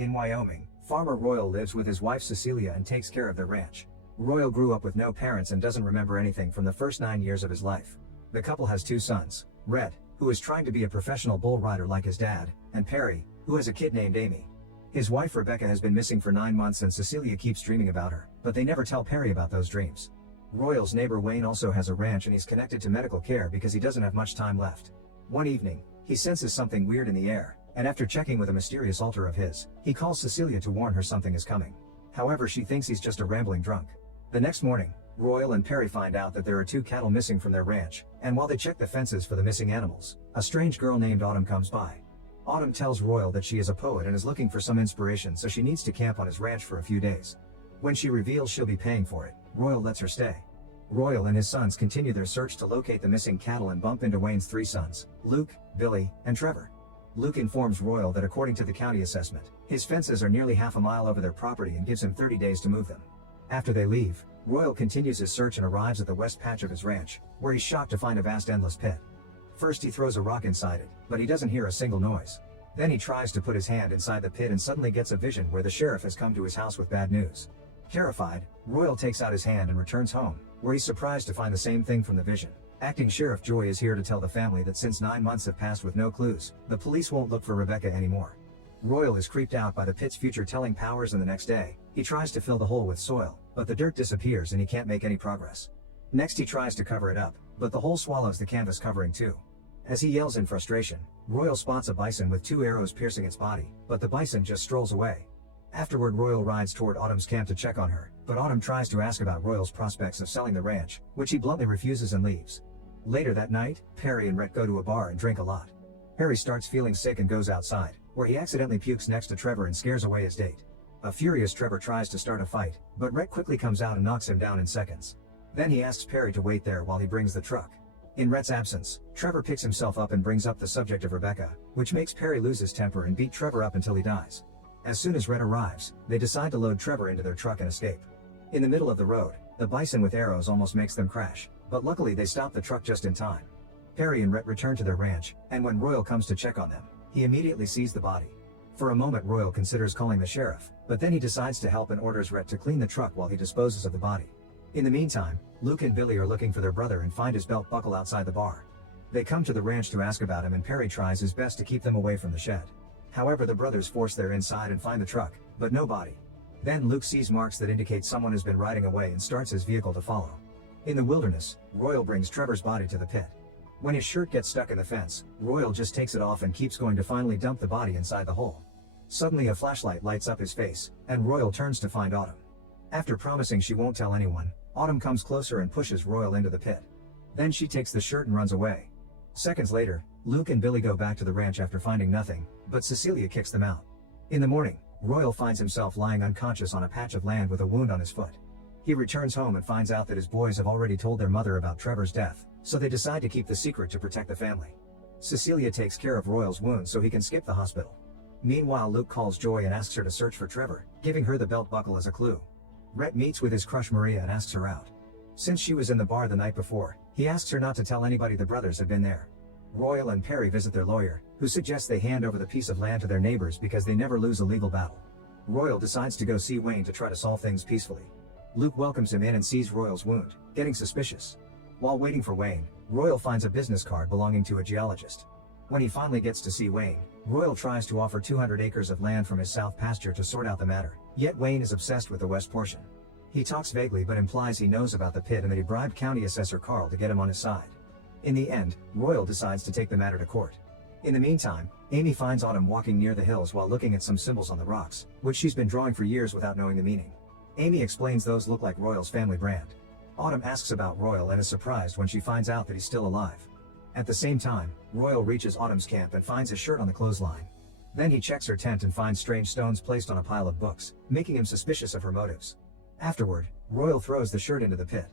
In Wyoming, farmer Royal lives with his wife Cecilia and takes care of their ranch. Royal grew up with no parents and doesn't remember anything from the first 9 years of his life. The couple has 2 sons, Red, who is trying to be a professional bull rider like his dad, and Perry, who has a kid named Amy. His wife Rebecca has been missing for 9 months and Cecilia keeps dreaming about her, but they never tell Perry about those dreams. Royal's neighbor Wayne also has a ranch and he's connected to medical care because he doesn't have much time left. One evening, he senses something weird in the air, and after checking with a mysterious altar of his, he calls Cecilia to warn her something is coming. However, she thinks he's just a rambling drunk. The next morning, Royal and Perry find out that there are 2 cattle missing from their ranch, and while they check the fences for the missing animals, a strange girl named Autumn comes by. Autumn tells Royal that she is a poet and is looking for some inspiration, so she needs to camp on his ranch for a few days. When she reveals she'll be paying for it, Royal lets her stay. Royal and his sons continue their search to locate the missing cattle and bump into Wayne's 3 sons, Luke, Billy, and Trevor. Luke informs Royal that according to the county assessment, his fences are nearly half a mile over their property and gives him 30 days to move them. After they leave, Royal continues his search and arrives at the west patch of his ranch, where he's shocked to find a vast endless pit. First he throws a rock inside it, but he doesn't hear a single noise. Then he tries to put his hand inside the pit and suddenly gets a vision where the sheriff has come to his house with bad news. Terrified, Royal takes out his hand and returns home, where he's surprised to find the same thing from the vision. Acting Sheriff Joy is here to tell the family that since 9 months have passed with no clues, the police won't look for Rebecca anymore. Royal is creeped out by the pit's future telling powers, and the next day, he tries to fill the hole with soil, but the dirt disappears and he can't make any progress. Next he tries to cover it up, but the hole swallows the canvas covering too. As he yells in frustration, Royal spots a bison with 2 arrows piercing its body, but the bison just strolls away. Afterward, Royal rides toward Autumn's camp to check on her, but Autumn tries to ask about Royal's prospects of selling the ranch, which he bluntly refuses and leaves. Later that night, Perry and Rhett go to a bar and drink a lot. Perry starts feeling sick and goes outside, where he accidentally pukes next to Trevor and scares away his date. A furious Trevor tries to start a fight, but Rhett quickly comes out and knocks him down in seconds. Then he asks Perry to wait there while he brings the truck. In Rhett's absence, Trevor picks himself up and brings up the subject of Rebecca, which makes Perry lose his temper and beat Trevor up until he dies. As soon as Rhett arrives, they decide to load Trevor into their truck and escape. In the middle of the road, the bison with arrows almost makes them crash, but luckily they stop the truck just in time. Perry and Rhett return to their ranch, and when Royal comes to check on them, he immediately sees the body. For a moment Royal considers calling the sheriff, but then he decides to help and orders Rhett to clean the truck while he disposes of the body. In the meantime, Luke and Billy are looking for their brother and find his belt buckle outside the bar. They come to the ranch to ask about him and Perry tries his best to keep them away from the shed. However, the brothers force their inside and find the truck, but no body. Then Luke sees marks that indicate someone has been riding away and starts his vehicle to follow. In the wilderness, Royal brings Trevor's body to the pit. When his shirt gets stuck in the fence, Royal just takes it off and keeps going to finally dump the body inside the hole. Suddenly a flashlight lights up his face, and Royal turns to find Autumn. After promising she won't tell anyone, Autumn comes closer and pushes Royal into the pit. Then she takes the shirt and runs away. Seconds later, Luke and Billy go back to the ranch after finding nothing, but Cecilia kicks them out. In the morning, Royal finds himself lying unconscious on a patch of land with a wound on his foot. He returns home and finds out that his boys have already told their mother about Trevor's death, so they decide to keep the secret to protect the family. Cecilia takes care of Royal's wound so he can skip the hospital. Meanwhile, Luke calls Joy and asks her to search for Trevor, giving her the belt buckle as a clue. Rhett meets with his crush Maria and asks her out. Since she was in the bar the night before, he asks her not to tell anybody the brothers have been there. Royal and Perry visit their lawyer, who suggests they hand over the piece of land to their neighbors because they never lose a legal battle. Royal decides to go see Wayne to try to solve things peacefully. Luke welcomes him in and sees Royal's wound, getting suspicious. While waiting for Wayne, Royal finds a business card belonging to a geologist. When he finally gets to see Wayne, Royal tries to offer 200 acres of land from his south pasture to sort out the matter, yet Wayne is obsessed with the west portion. He talks vaguely but implies he knows about the pit and that he bribed County Assessor Carl to get him on his side. In the end, Royal decides to take the matter to court. In the meantime, Amy finds Autumn walking near the hills while looking at some symbols on the rocks, which she's been drawing for years without knowing the meaning. Amy explains those look like Royal's family brand. Autumn asks about Royal and is surprised when she finds out that he's still alive. At the same time, Royal reaches Autumn's camp and finds his shirt on the clothesline. Then he checks her tent and finds strange stones placed on a pile of books, making him suspicious of her motives. Afterward, Royal throws the shirt into the pit.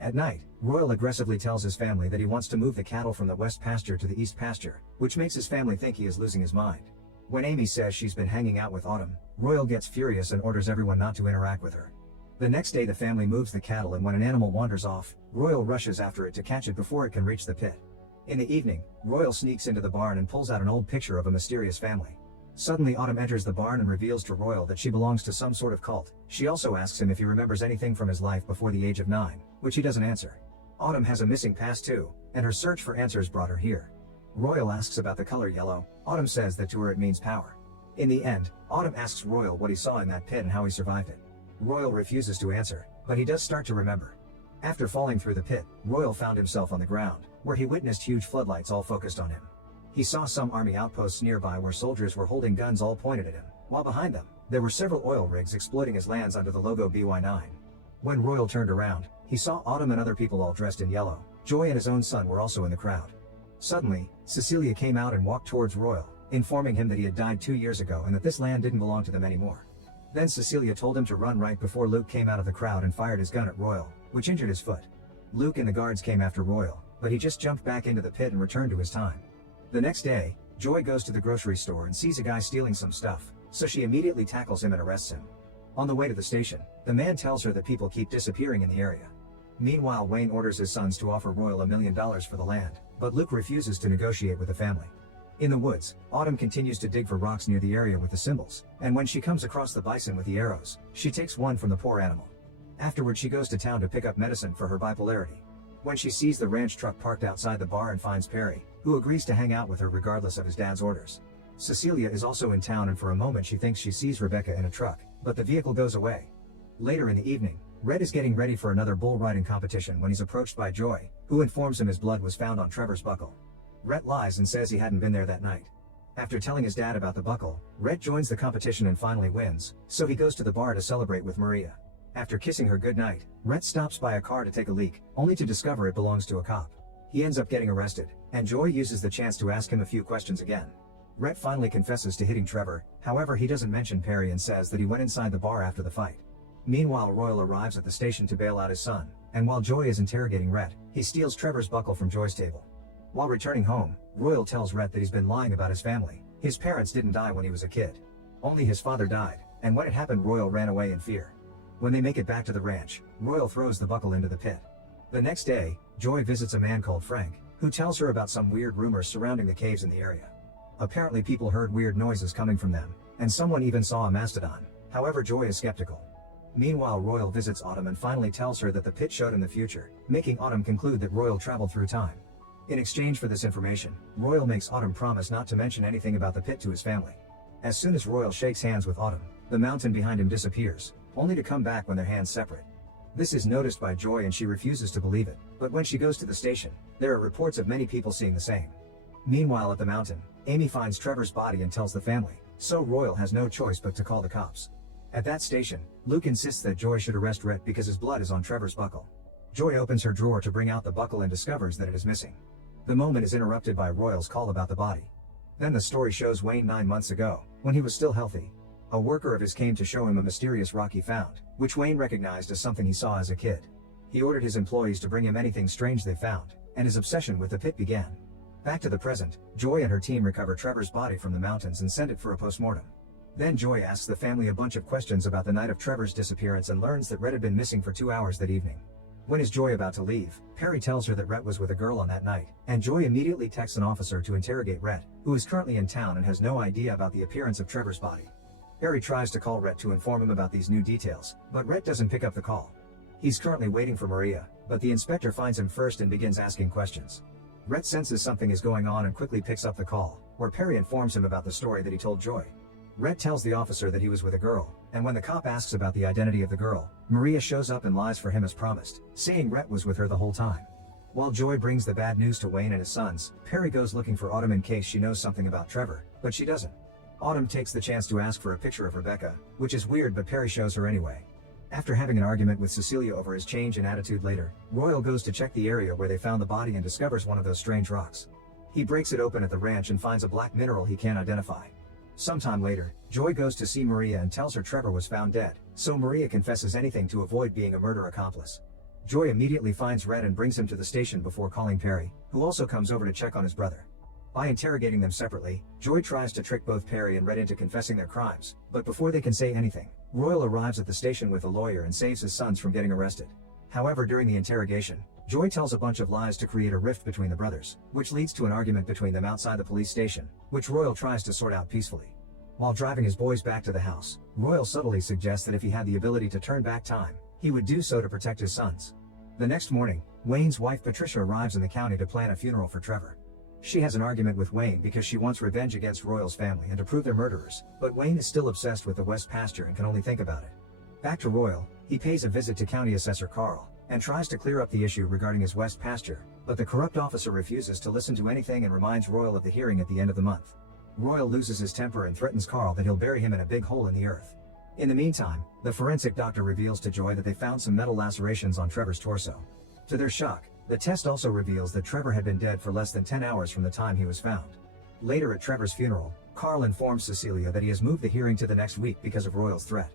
At night, Royal aggressively tells his family that he wants to move the cattle from the west pasture to the east pasture, which makes his family think he is losing his mind. When Amy says she's been hanging out with Autumn, Royal gets furious and orders everyone not to interact with her. The next day the family moves the cattle, and when an animal wanders off, Royal rushes after it to catch it before it can reach the pit. In the evening, Royal sneaks into the barn and pulls out an old picture of a mysterious family. Suddenly Autumn enters the barn and reveals to Royal that she belongs to some sort of cult. She also asks him if he remembers anything from his life before the age of 9, which he doesn't answer. Autumn has a missing past too, and her search for answers brought her here. Royal asks about the color yellow. Autumn says that to her it means power. In the end, Autumn asks Royal what he saw in that pit and how he survived it. Royal refuses to answer, but he does start to remember. After falling through the pit, Royal found himself on the ground, where he witnessed huge floodlights all focused on him. He saw some army outposts nearby where soldiers were holding guns all pointed at him, while behind them, there were several oil rigs exploiting his lands under the logo BY9. When Royal turned around, he saw Autumn and other people all dressed in yellow. Joy and his own son were also in the crowd. Suddenly, Cecilia came out and walked towards Royal, informing him that he had died 2 years ago and that this land didn't belong to them anymore. Then Cecilia told him to run right before Luke came out of the crowd and fired his gun at Royal, which injured his foot. Luke and the guards came after Royal, but he just jumped back into the pit and returned to his time. The next day, Joy goes to the grocery store and sees a guy stealing some stuff, so she immediately tackles him and arrests him. On the way to the station, the man tells her that people keep disappearing in the area. Meanwhile, Wayne orders his sons to offer Royal $1 million for the land, but Luke refuses to negotiate with the family. In the woods, Autumn continues to dig for rocks near the area with the symbols, and when she comes across the bison with the arrows, she takes one from the poor animal. Afterward, she goes to town to pick up medicine for her bipolarity. When she sees the ranch truck parked outside the bar and finds Perry, who agrees to hang out with her regardless of his dad's orders. Cecilia is also in town, and for a moment she thinks she sees Rebecca in a truck, but the vehicle goes away. Later in the evening, Red is getting ready for another bull riding competition when he's approached by Joy, who informs him his blood was found on Trevor's buckle. Red lies and says he hadn't been there that night. After telling his dad about the buckle, Red joins the competition and finally wins, so he goes to the bar to celebrate with Maria. After kissing her goodnight, Red stops by a car to take a leak, only to discover it belongs to a cop. He ends up getting arrested, and Joy uses the chance to ask him a few questions again. Red finally confesses to hitting Trevor, however he doesn't mention Perry and says that he went inside the bar after the fight. Meanwhile, Royal arrives at the station to bail out his son, and while Joy is interrogating Red, he steals Trevor's buckle from Joy's table. While returning home, Royal tells Red that he's been lying about his family. His parents didn't die when he was a kid. Only his father died, and when it happened, Royal ran away in fear. When they make it back to the ranch, Royal throws the buckle into the pit. The next day, Joy visits a man called Frank, who tells her about some weird rumors surrounding the caves in the area. Apparently people heard weird noises coming from them, and someone even saw a mastodon. However, Joy is skeptical. Meanwhile, Royal visits Autumn and finally tells her that the pit showed in the future, making Autumn conclude that Royal traveled through time. In exchange for this information, Royal makes Autumn promise not to mention anything about the pit to his family. As soon as Royal shakes hands with Autumn, the mountain behind him disappears, only to come back when their hands separate. This is noticed by Joy and she refuses to believe it, but when she goes to the station, there are reports of many people seeing the same. Meanwhile at the mountain, Amy finds Trevor's body and tells the family, so Royal has no choice but to call the cops. At that station, Luke insists that Joy should arrest Red because his blood is on Trevor's buckle. Joy opens her drawer to bring out the buckle and discovers that it is missing. The moment is interrupted by Royal's call about the body. Then the story shows Wayne 9 months ago, when he was still healthy. A worker of his came to show him a mysterious rock he found, which Wayne recognized as something he saw as a kid. He ordered his employees to bring him anything strange they found, and his obsession with the pit began. Back to the present, Joy and her team recover Trevor's body from the mountains and send it for a postmortem. Then Joy asks the family a bunch of questions about the night of Trevor's disappearance and learns that Red had been missing for 2 hours that evening. When is Joy about to leave, Perry tells her that Red was with a girl on that night, and Joy immediately texts an officer to interrogate Red, who is currently in town and has no idea about the appearance of Trevor's body. Perry tries to call Red to inform him about these new details, but Red doesn't pick up the call. He's currently waiting for Maria, but the inspector finds him first and begins asking questions. Red senses something is going on and quickly picks up the call, where Perry informs him about the story that he told Joy. Red tells the officer that he was with a girl, and when the cop asks about the identity of the girl, Maria shows up and lies for him as promised, saying Red was with her the whole time. While Joy brings the bad news to Wayne and his sons, Perry goes looking for Autumn in case she knows something about Trevor, but she doesn't. Autumn takes the chance to ask for a picture of Rebecca, which is weird, but Perry shows her anyway. After having an argument with Cecilia over his change in attitude later, Royal goes to check the area where they found the body and discovers one of those strange rocks. He breaks it open at the ranch and finds a black mineral he can't identify. Sometime later, Joy goes to see Maria and tells her Trevor was found dead, so Maria confesses anything to avoid being a murder accomplice. Joy immediately finds Red and brings him to the station before calling Perry, who also comes over to check on his brother. By interrogating them separately, Joy tries to trick both Perry and Red into confessing their crimes, but before they can say anything, Royal arrives at the station with a lawyer and saves his sons from getting arrested. However, during the interrogation, Joy tells a bunch of lies to create a rift between the brothers, which leads to an argument between them outside the police station, which Royal tries to sort out peacefully. While driving his boys back to the house, Royal subtly suggests that if he had the ability to turn back time, he would do so to protect his sons. The next morning, Wayne's wife Patricia arrives in the county to plan a funeral for Trevor. She has an argument with Wayne because she wants revenge against Royal's family and to prove they're murderers, but Wayne is still obsessed with the West pasture and can only think about it. Back to Royal, he pays a visit to County Assessor Carl, and tries to clear up the issue regarding his West pasture, but the corrupt officer refuses to listen to anything and reminds Royal of the hearing at the end of the month. Royal loses his temper and threatens Carl that he'll bury him in a big hole in the earth. In the meantime, the forensic doctor reveals to Joy that they found some metal lacerations on Trevor's torso. To their shock, the test also reveals that Trevor had been dead for less than 10 hours from the time he was found. Later at Trevor's funeral, Carl informs Cecilia that he has moved the hearing to the next week because of Royal's threat.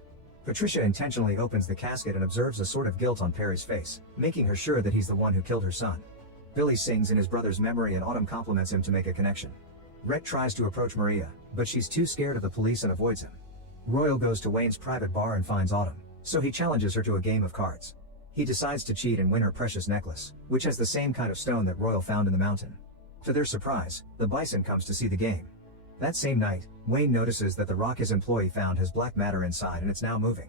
Patricia intentionally opens the casket and observes a sort of guilt on Perry's face, making her sure that he's the one who killed her son. Billy sings in his brother's memory and Autumn compliments him to make a connection. Rhett tries to approach Maria, but she's too scared of the police and avoids him. Royal goes to Wayne's private bar and finds Autumn, so he challenges her to a game of cards. He decides to cheat and win her precious necklace, which has the same kind of stone that Royal found in the mountain. To their surprise, the bison comes to see the game. That same night, Wayne notices that the rock his employee found has black matter inside and it's now moving.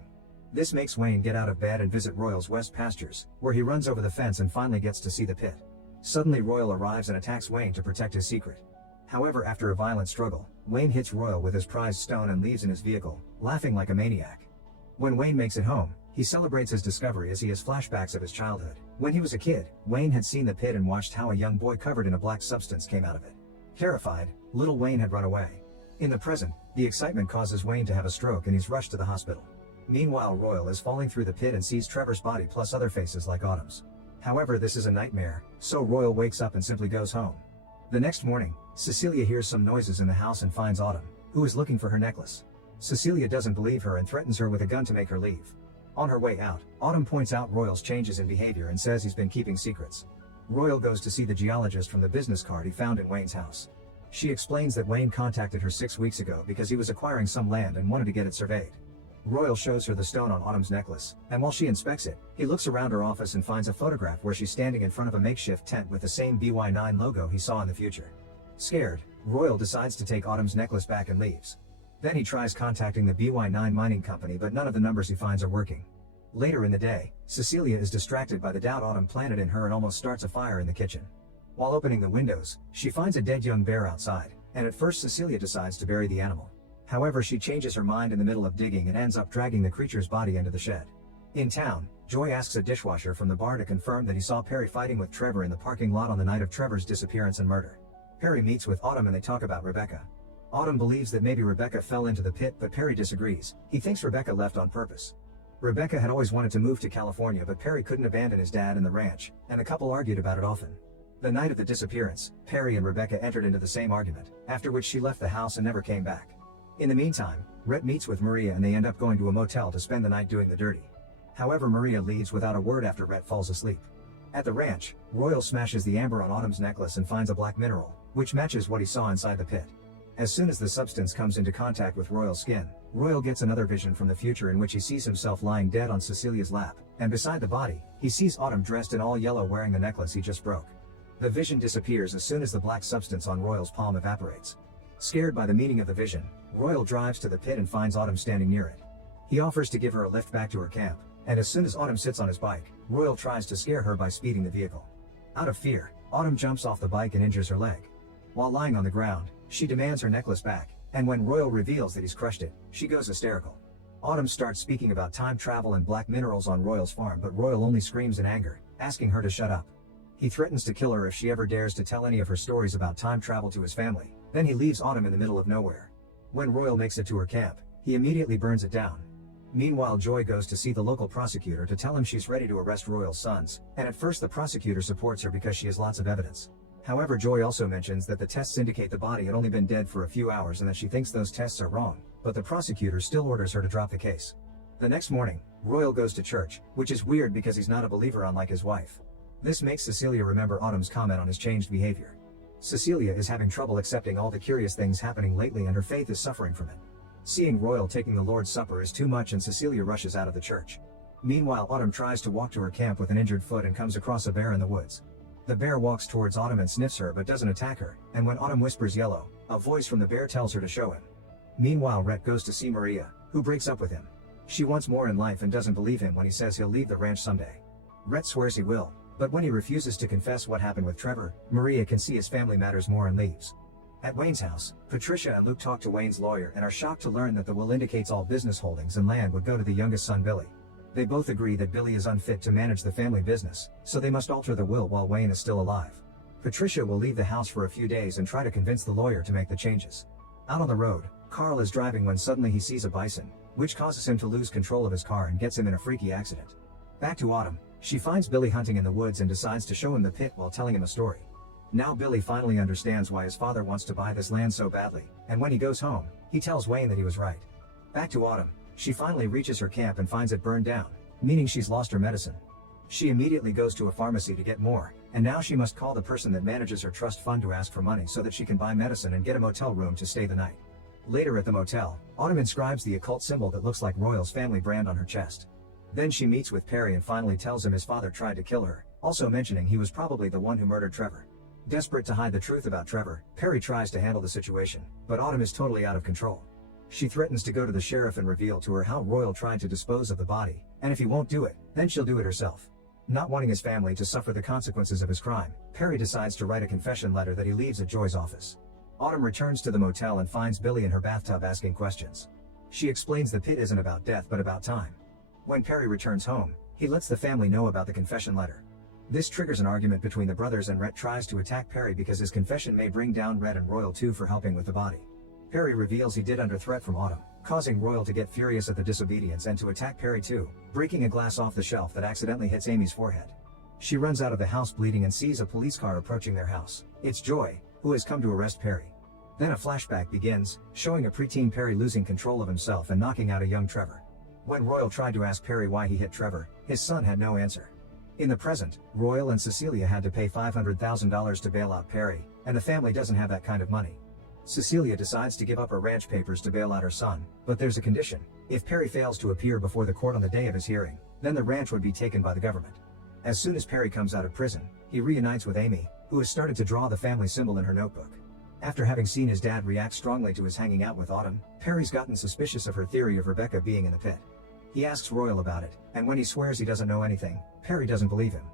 This makes Wayne get out of bed and visit Royal's West pastures, where he runs over the fence and finally gets to see the pit. Suddenly Royal arrives and attacks Wayne to protect his secret. However, after a violent struggle, Wayne hits Royal with his prized stone and leaves in his vehicle, laughing like a maniac. When Wayne makes it home, he celebrates his discovery as he has flashbacks of his childhood. When he was a kid, Wayne had seen the pit and watched how a young boy covered in a black substance came out of it. Terrified, little Wayne had run away. In the present, the excitement causes Wayne to have a stroke and he's rushed to the hospital. Meanwhile, Royal is falling through the pit and sees Trevor's body plus other faces like Autumn's. However, this is a nightmare, so Royal wakes up and simply goes home. The next morning, Cecilia hears some noises in the house and finds Autumn, who is looking for her necklace. Cecilia doesn't believe her and threatens her with a gun to make her leave. On her way out, Autumn points out Royal's changes in behavior and says he's been keeping secrets. Royal goes to see the geologist from the business card he found in Wayne's house. She explains that Wayne contacted her 6 weeks ago because he was acquiring some land and wanted to get it surveyed. Royal shows her the stone on Autumn's necklace, and while she inspects it, he looks around her office and finds a photograph where she's standing in front of a makeshift tent with the same BY9 logo he saw in the future. Scared, Royal decides to take Autumn's necklace back and leaves. Then he tries contacting the BY9 mining company, but none of the numbers he finds are working. Later in the day, Cecilia is distracted by the doubt Autumn planted in her and almost starts a fire in the kitchen. While opening the windows, she finds a dead young bear outside, and at first Cecilia decides to bury the animal. However, she changes her mind in the middle of digging and ends up dragging the creature's body into the shed. In town, Joy asks a dishwasher from the bar to confirm that he saw Perry fighting with Trevor in the parking lot on the night of Trevor's disappearance and murder. Perry meets with Autumn and they talk about Rebecca. Autumn believes that maybe Rebecca fell into the pit, but Perry disagrees. He thinks Rebecca left on purpose. Rebecca had always wanted to move to California, but Perry couldn't abandon his dad and the ranch, and the couple argued about it often. The night of the disappearance, Perry and Rebecca entered into the same argument, after which she left the house and never came back. In the meantime, Rhett meets with Maria and they end up going to a motel to spend the night doing the dirty. However, Maria leaves without a word after Rhett falls asleep. At the ranch, Royal smashes the amber on Autumn's necklace and finds a black mineral, which matches what he saw inside the pit. As soon as the substance comes into contact with Royal's skin, Royal gets another vision from the future in which he sees himself lying dead on Cecilia's lap, and beside the body, he sees Autumn dressed in all yellow wearing the necklace he just broke. The vision disappears as soon as the black substance on Royal's palm evaporates. Scared by the meaning of the vision, Royal drives to the pit and finds Autumn standing near it. He offers to give her a lift back to her camp, and as soon as Autumn sits on his bike, Royal tries to scare her by speeding the vehicle. Out of fear, Autumn jumps off the bike and injures her leg. While lying on the ground, she demands her necklace back, and when Royal reveals that he's crushed it, she goes hysterical. Autumn starts speaking about time travel and black minerals on Royal's farm, but Royal only screams in anger, asking her to shut up. He threatens to kill her if she ever dares to tell any of her stories about time travel to his family. Then he leaves Autumn in the middle of nowhere. When Royal makes it to her camp, he immediately burns it down. Meanwhile, Joy goes to see the local prosecutor to tell him she's ready to arrest Royal's sons, and at first the prosecutor supports her because she has lots of evidence. However, Joy also mentions that the tests indicate the body had only been dead for a few hours and that she thinks those tests are wrong, but the prosecutor still orders her to drop the case. The next morning, Royal goes to church, which is weird because he's not a believer unlike his wife. This makes Cecilia remember Autumn's comment on his changed behavior. Cecilia is having trouble accepting all the curious things happening lately and her faith is suffering from it. Seeing Royal taking the Lord's Supper is too much and Cecilia rushes out of the church. Meanwhile, Autumn tries to walk to her camp with an injured foot and comes across a bear in the woods. The bear walks towards Autumn and sniffs her but doesn't attack her, and when Autumn whispers yellow, a voice from the bear tells her to show him. Meanwhile, Rhett goes to see Maria, who breaks up with him. She wants more in life and doesn't believe him when he says he'll leave the ranch someday. Rhett swears he will, but when he refuses to confess what happened with Trevor, Maria can see his family matters more and leaves. At Wayne's house, Patricia and Luke talk to Wayne's lawyer and are shocked to learn that the will indicates all business holdings and land would go to the youngest son Billy. They both agree that Billy is unfit to manage the family business, so they must alter the will while Wayne is still alive. Patricia will leave the house for a few days and try to convince the lawyer to make the changes. Out on the road, Carl is driving when suddenly he sees a bison, which causes him to lose control of his car and gets him in a freaky accident. Back to Autumn, she finds Billy hunting in the woods and decides to show him the pit while telling him a story. Now Billy finally understands why his father wants to buy this land so badly, and when he goes home, he tells Wayne that he was right. Back to Autumn, she finally reaches her camp and finds it burned down, meaning she's lost her medicine. She immediately goes to a pharmacy to get more, and now she must call the person that manages her trust fund to ask for money so that she can buy medicine and get a motel room to stay the night. Later at the motel, Autumn inscribes the occult symbol that looks like Royal's family brand on her chest. Then she meets with Perry and finally tells him his father tried to kill her, also mentioning he was probably the one who murdered Trevor. Desperate to hide the truth about Trevor, Perry tries to handle the situation, but Autumn is totally out of control. She threatens to go to the sheriff and reveal to her how Royal tried to dispose of the body, and if he won't do it, then she'll do it herself. Not wanting his family to suffer the consequences of his crime, Perry decides to write a confession letter that he leaves at Joy's office. Autumn returns to the motel and finds Billy in her bathtub asking questions. She explains the pit isn't about death but about time. When Perry returns home, he lets the family know about the confession letter. This triggers an argument between the brothers and Rhett tries to attack Perry because his confession may bring down Rhett and Royal too for helping with the body. Perry reveals he did under threat from Autumn, causing Royal to get furious at the disobedience and to attack Perry too, breaking a glass off the shelf that accidentally hits Amy's forehead. She runs out of the house bleeding and sees a police car approaching their house. It's Joy, who has come to arrest Perry. Then a flashback begins, showing a preteen Perry losing control of himself and knocking out a young Trevor. When Royal tried to ask Perry why he hit Trevor, his son had no answer. In the present, Royal and Cecilia had to pay $500,000 to bail out Perry, and the family doesn't have that kind of money. Cecilia decides to give up her ranch papers to bail out her son, but there's a condition. If Perry fails to appear before the court on the day of his hearing, then the ranch would be taken by the government. As soon as Perry comes out of prison, he reunites with Amy, who has started to draw the family symbol in her notebook. After having seen his dad react strongly to his hanging out with Autumn, Perry's gotten suspicious of her theory of Rebecca being in the pit. He asks Royal about it, and when he swears he doesn't know anything, Perry doesn't believe him.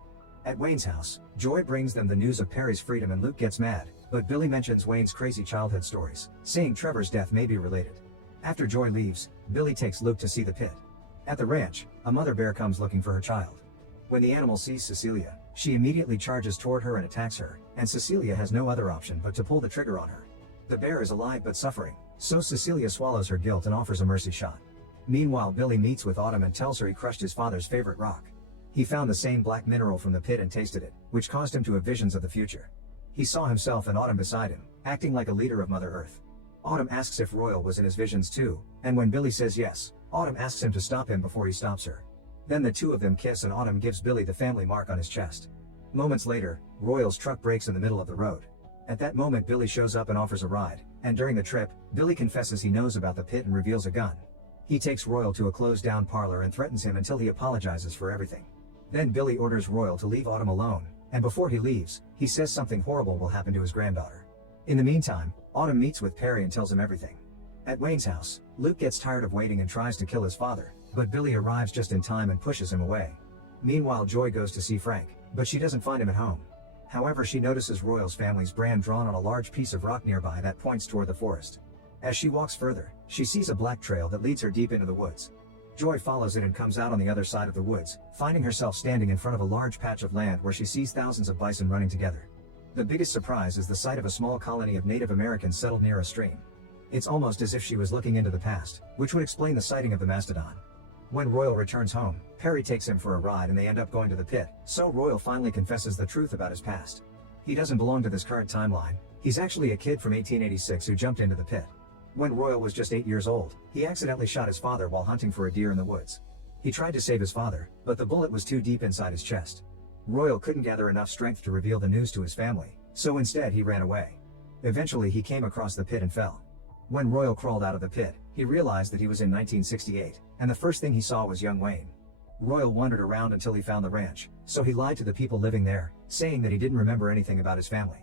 At Wayne's house, Joy brings them the news of Perry's freedom and Luke gets mad, but Billy mentions Wayne's crazy childhood stories, saying Trevor's death may be related. After Joy leaves, Billy takes Luke to see the pit. At the ranch, a mother bear comes looking for her child. When the animal sees Cecilia, she immediately charges toward her and attacks her, and Cecilia has no other option but to pull the trigger on her. The bear is alive but suffering, so Cecilia swallows her guilt and offers a mercy shot. Meanwhile, Billy meets with Autumn and tells her he crushed his father's favorite rock. He found the same black mineral from the pit and tasted it, which caused him to have visions of the future. He saw himself and Autumn beside him, acting like a leader of Mother Earth. Autumn asks if Royal was in his visions too, and when Billy says yes, Autumn asks him to stop him before he stops her. Then the two of them kiss and Autumn gives Billy the family mark on his chest. Moments later, Royal's truck breaks in the middle of the road. At that moment, Billy shows up and offers a ride, and during the trip, Billy confesses he knows about the pit and reveals a gun. He takes Royal to a closed-down parlor and threatens him until he apologizes for everything. Then Billy orders Royal to leave Autumn alone, and before he leaves, he says something horrible will happen to his granddaughter. In the meantime, Autumn meets with Perry and tells him everything. At Wayne's house, Luke gets tired of waiting and tries to kill his father, but Billy arrives just in time and pushes him away. Meanwhile, Joy goes to see Frank, but she doesn't find him at home. However, she notices Royal's family's brand drawn on a large piece of rock nearby that points toward the forest. As she walks further, she sees a black trail that leads her deep into the woods. Joy follows it and comes out on the other side of the woods, finding herself standing in front of a large patch of land where she sees thousands of bison running together. The biggest surprise is the sight of a small colony of Native Americans settled near a stream. It's almost as if she was looking into the past, which would explain the sighting of the mastodon. When Royal returns home, Perry takes him for a ride and they end up going to the pit, so Royal finally confesses the truth about his past. He doesn't belong to this current timeline. He's actually a kid from 1886 who jumped into the pit. When Royal was just 8 years old, he accidentally shot his father while hunting for a deer in the woods. He tried to save his father, but the bullet was too deep inside his chest. Royal couldn't gather enough strength to reveal the news to his family, so instead he ran away. Eventually he came across the pit and fell. When Royal crawled out of the pit, he realized that he was in 1968, and the first thing he saw was young Wayne. Royal wandered around until he found the ranch, so he lied to the people living there, saying that he didn't remember anything about his family.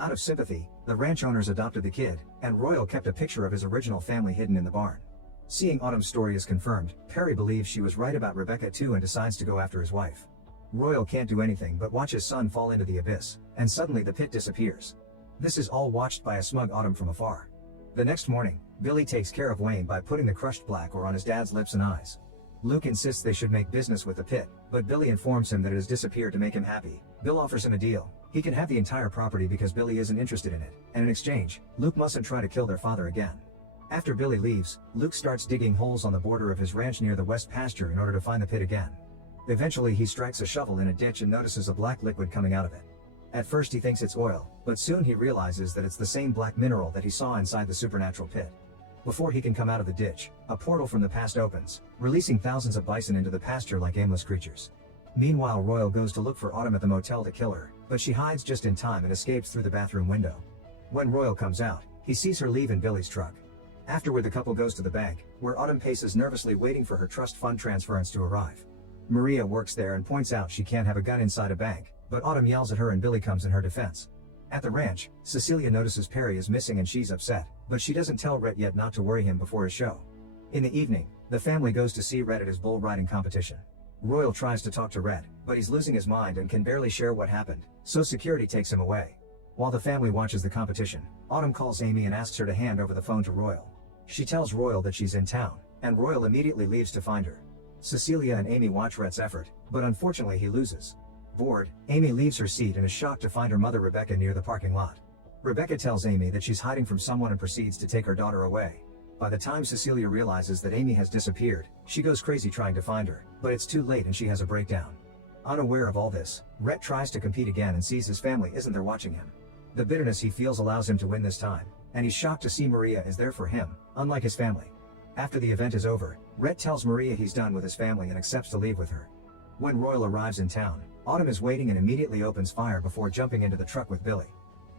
Out of sympathy, the ranch owners adopted the kid, and Royal kept a picture of his original family hidden in the barn. Seeing Autumn's story is confirmed, Perry believes she was right about Rebecca too and decides to go after his wife. Royal can't do anything but watch his son fall into the abyss, and suddenly the pit disappears. This is all watched by a smug Autumn from afar. The next morning, Billy takes care of Wayne by putting the crushed black ore on his dad's lips and eyes. Luke insists they should make business with the pit, but Billy informs him that it has disappeared to make him happy. Bill offers him a deal. He can have the entire property because Billy isn't interested in it, and in exchange, Luke mustn't try to kill their father again. After Billy leaves, Luke starts digging holes on the border of his ranch near the west pasture in order to find the pit again. Eventually he strikes a shovel in a ditch and notices a black liquid coming out of it. At first he thinks it's oil, but soon he realizes that it's the same black mineral that he saw inside the supernatural pit. Before he can come out of the ditch, a portal from the past opens, releasing thousands of bison into the pasture like aimless creatures. Meanwhile, Royal goes to look for Autumn at the motel to kill her, but she hides just in time and escapes through the bathroom window. When Royal comes out, he sees her leave in Billy's truck. Afterward, the couple goes to the bank, where Autumn paces nervously waiting for her trust fund transference to arrive. Maria works there and points out she can't have a gun inside a bank, but Autumn yells at her and Billy comes in her defense. At the ranch, Cecilia notices Perry is missing and she's upset, but she doesn't tell Rhett yet not to worry him before his show. In the evening, the family goes to see Rhett at his bull riding competition. Royal tries to talk to Rhett, but he's losing his mind and can barely share what happened, so security takes him away. While the family watches the competition, Autumn calls Amy and asks her to hand over the phone to Royal. She tells Royal that she's in town, and Royal immediately leaves to find her. Cecilia and Amy watch Rhett's effort, but unfortunately he loses. Bored, Amy leaves her seat and is shocked to find her mother Rebecca near the parking lot. Rebecca tells Amy that she's hiding from someone and proceeds to take her daughter away. By the time Cecilia realizes that Amy has disappeared, she goes crazy trying to find her, but it's too late and she has a breakdown. Unaware of all this, Rhett tries to compete again and sees his family isn't there watching him. The bitterness he feels allows him to win this time, and he's shocked to see Maria is there for him, unlike his family. After the event is over, Rhett tells Maria he's done with his family and accepts to leave with her. When Royal arrives in town, Autumn is waiting and immediately opens fire before jumping into the truck with Billy.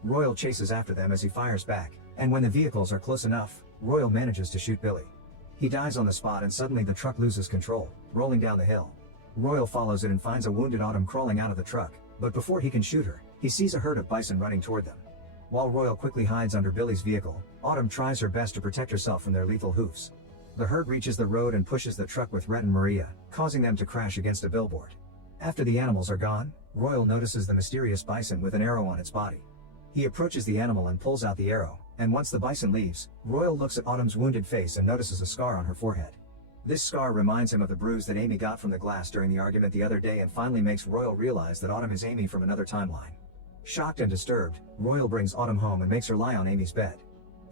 Royal chases after them as he fires back, and when the vehicles are close enough, Royal manages to shoot Billy. He dies on the spot and suddenly the truck loses control, rolling down the hill. Royal follows it and finds a wounded Autumn crawling out of the truck, but before he can shoot her, he sees a herd of bison running toward them. While Royal quickly hides under Billy's vehicle, Autumn tries her best to protect herself from their lethal hoofs. The herd reaches the road and pushes the truck with Rhett and Maria, causing them to crash against a billboard. After the animals are gone, Royal notices the mysterious bison with an arrow on its body. He approaches the animal and pulls out the arrow, and once the bison leaves, Royal looks at Autumn's wounded face and notices a scar on her forehead. This scar reminds him of the bruise that Amy got from the glass during the argument the other day and finally makes Royal realize that Autumn is Amy from another timeline. Shocked and disturbed, Royal brings Autumn home and makes her lie on Amy's bed.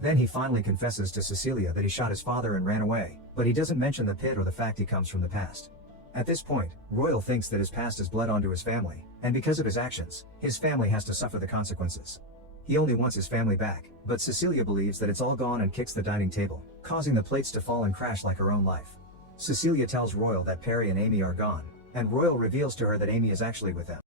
Then he finally confesses to Cecilia that he shot his father and ran away, but he doesn't mention the pit or the fact he comes from the past. At this point, Royal thinks that his past has bled onto his family, and because of his actions, his family has to suffer the consequences. He only wants his family back, but Cecilia believes that it's all gone and kicks the dining table, causing the plates to fall and crash like her own life. Cecilia tells Royal that Perry and Amy are gone, and Royal reveals to her that Amy is actually with them.